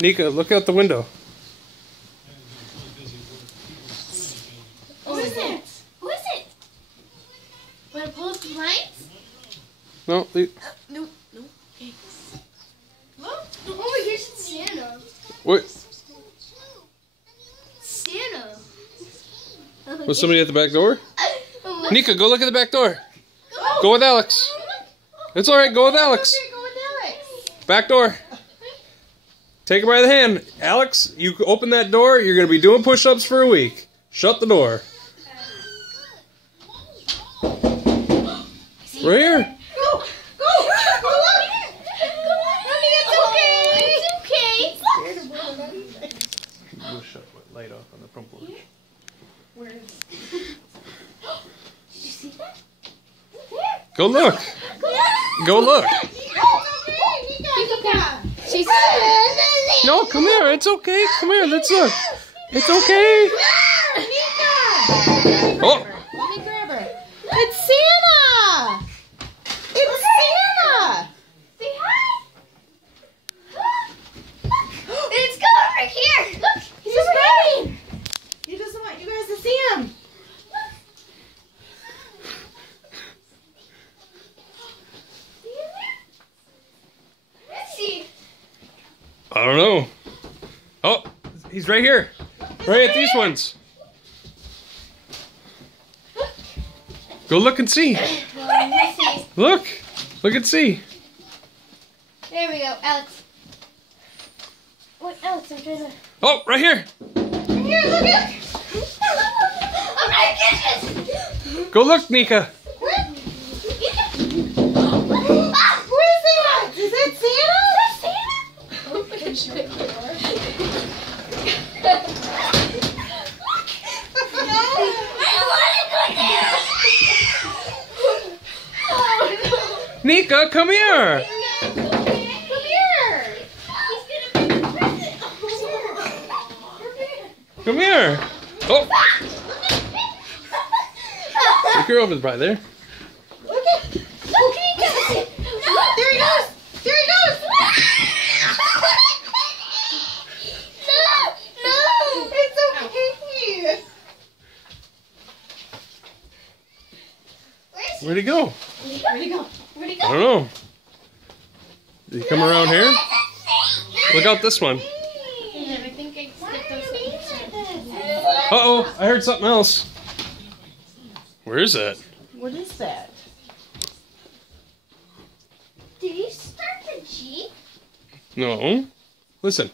Nika, look out the window. Who is it? Who is it? Want to pull up the blinds? No. No. Okay. Look. Oh, here's Santa. What? Santa. Was somebody at the back door? Nika, go look at the back door. Go with Alex. It's alright, go with Alex. Go with Alex. Back door. Take her by the hand. Alex, you open that door, you're going to be doing push-ups for a week. Shut the door. Right here. Go. Mommy, it's okay. We'll shut the light off on the front porch. Where is Did you see that? Go look. Go look. She's No, come here. It's okay. Come here. Let's look. It's okay. Oh. Let me grab her. It's Santa! It's Santa! Say hi. Let's go over here. Look, he's running. He doesn't want you guys to see him. Let's see. I don't know. Oh, he's right here. Right at these ones. Go look and see. Let's see. Look. Look and see. There we go, Alex. Wait, Alex, I'm trying to. Oh, right here. Here, look at. I'm trying to catch it. Go look, Nika. Ah, Who is that? Is that Santa? Nika, come here. Come here. He's gonna bring a present. Come here. Oh, look her over by there. Look at. No, there he goes. There he goes. No. It's okay. Where'd he go? Where'd he go? Where'd he I go? don't know. Did he come around here? Look out this one. I think I skipped those things. Uh-oh, I heard something else. Where is that? What is that? Did he start the Jeep? No. Listen.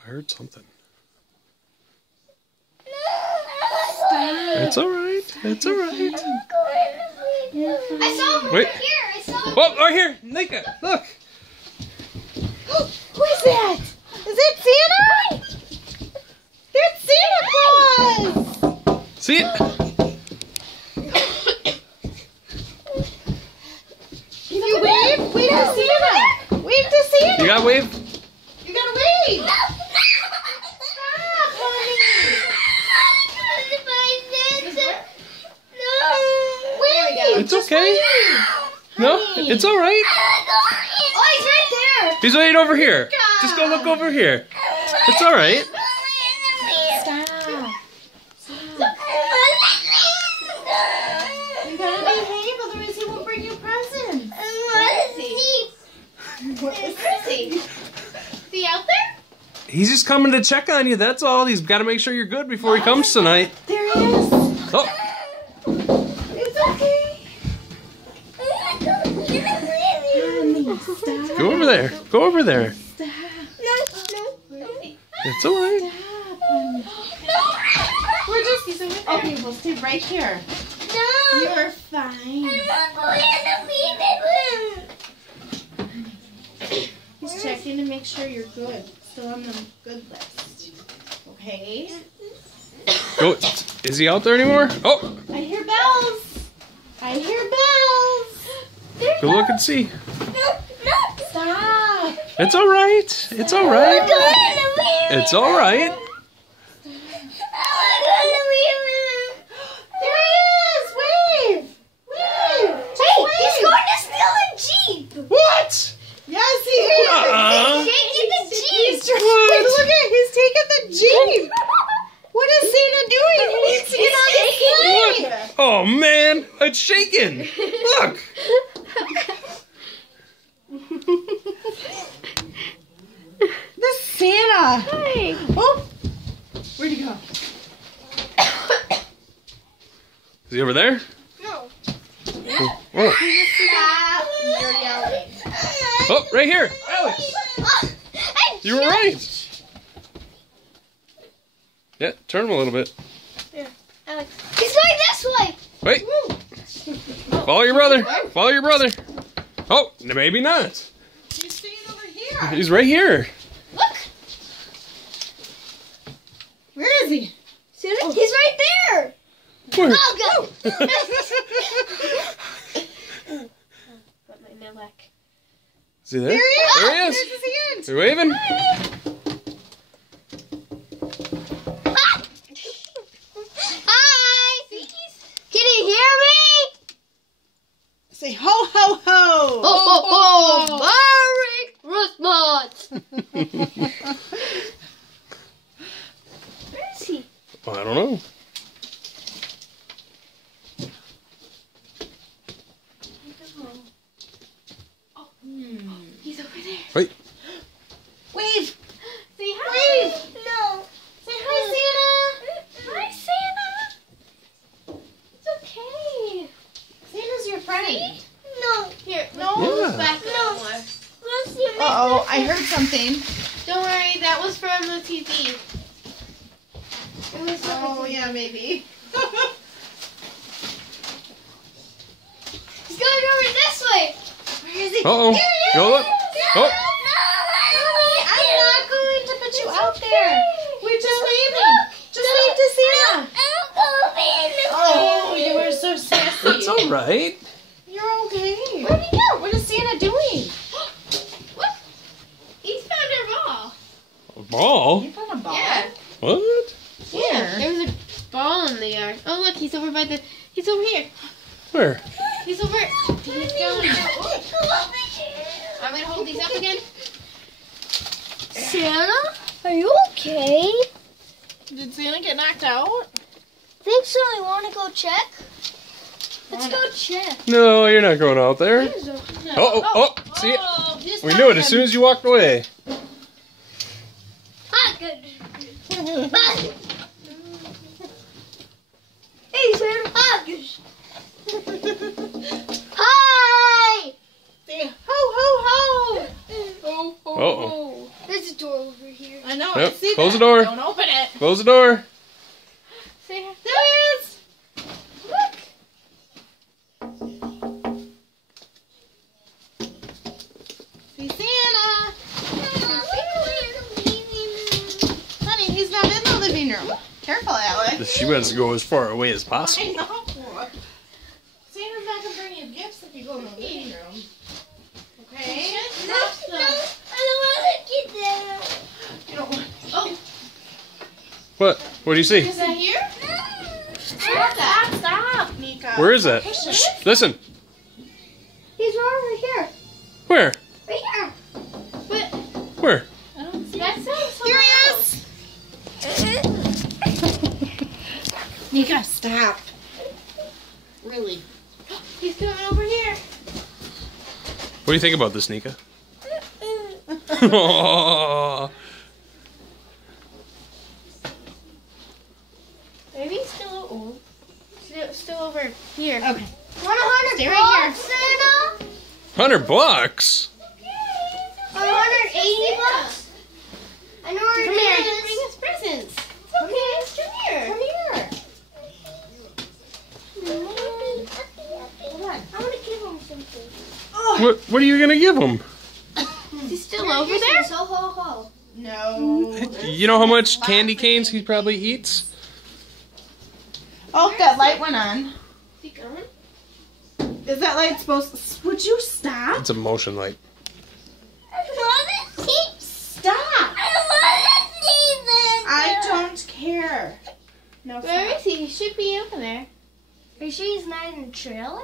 I heard something. It's alright. It's alright. I saw him Wait. right here. I saw him. Oh, right here. Nika, look. Who is that? Is it Santa? It's Santa Claus! See it? Can you wave? Wave to Santa! Wave to Santa! You got wave? You gotta wave! Stop, honey! Wave! It's okay. No, it's alright. Oh, he's right there. He's right over here. Just go look over here. It's alright. Stop! You gotta behave, otherwise he won't bring you presents. Where is he? Is he out there? He's just coming to check on you, that's all. He's got to make sure you're good before he comes tonight. There he is! Oh, It's okay! Honey, stop! go over there. Go over there. Stop! It's alright. Stop, honey. We're just... Okay, we'll stay right here. No. You're fine. I'm not going to be He's checking to make sure you're good. Still on the good list. Okay? Go. Is he out there anymore? Oh, I hear bells! I hear bells! go look and see. Stop! It's alright. It's alright. It's alright. There he is! Wave! Wave! Oh man, it's shaking. Look. The Santa. Hey. Oh, where'd he go? Is he over there? No. Oh, Stop. You're yelling. oh right here. Alex, you were right. Yeah, turn him a little bit. Alex. He's going this way. Wait. Follow your brother. Follow your brother. Oh, maybe not. He's staying over here. He's right here. Look. Where is he? See him? He's right there. Where? Oh, go. Got my mail back. Is he there? There he is. There he is. There's his hand. You waving? Hi. Can you hear me? Say ho ho ho. Oh, Merry Christmas. Where is he? Well, I don't know. He's over there. Wait. Wave. Say hi. Wave. No. Say hi, Santa. Hi, Santa. It's okay. Santa's your friend. No. Here. No. Yeah. Back no. Let's see. Uh-oh, I heard something. Don't worry. That was from the TV. It was from Oh, the TV. yeah, maybe. He's going over this way. Where is he? Uh-oh. Go look. Oh. I'm not going to put you out there. We're just waving. Just wave to Santa. Oh, you were so sassy. It's all right. You're okay. Where'd he go? What is Santa doing? What? He's found our ball. A ball? You found a ball? Yeah. What? Where? There was a ball in the yard. Oh, look, he's over by the. He's over here. Where? He's over. He's going. I'm gonna hold these up again. Santa, are you okay? Did Santa get knocked out? Think so. You want to go check? Let's go check. No, you're not going out there. Oh. See it? We knew it as soon as you walked away. Ah, good. Hey, Santa. Ah, good. Hi. Say ho ho ho. Uh-oh. There's a door over here. I know. Yep, I see close that. the door. Don't open it. Close the door. Say hi. There he is. Look. See Santa. Honey, he's not in the living room. Careful, Alex. She wants to go as far away as possible. I know. Santa's not going to bring you gifts if you go in the living room. Okay? No, I don't want to get there. You don't want... What? What do you see? Is that here? Stop, Nika. Where is that? Shh, listen. He's over here. Where? Right here. But Where? I don't see that sounds Here he is. Nika, stop. Really? He's coming over here. What do you think about this, Nika? Aw. Maybe he's still over here. Okay. $100 Stay right here. Santa. $100 bucks. $180. I know where Come it here. is. Bring us presents. It's okay. Come here. Come here. I want to give him something. What are you gonna give him? Is he still over there? Ho, ho, ho. No. You know how much candy canes he probably eats? Oh, that light went on. Is he going? Is that light supposed to... Would you stop? It's a motion light. I want to see. Stop. I want to see them. I don't care. No, Where stop. is he? He should be over there. Are you sure he's not in the trailer?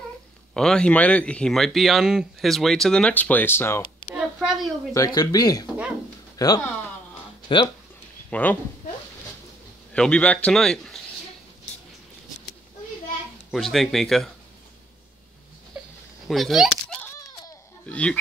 He might be on his way to the next place now. Yeah, probably over there. That could be. Yeah. Yep. Aw. Yep. Well, he'll be back tonight. I'll be back. What'd you think, Nika? What do you think? You.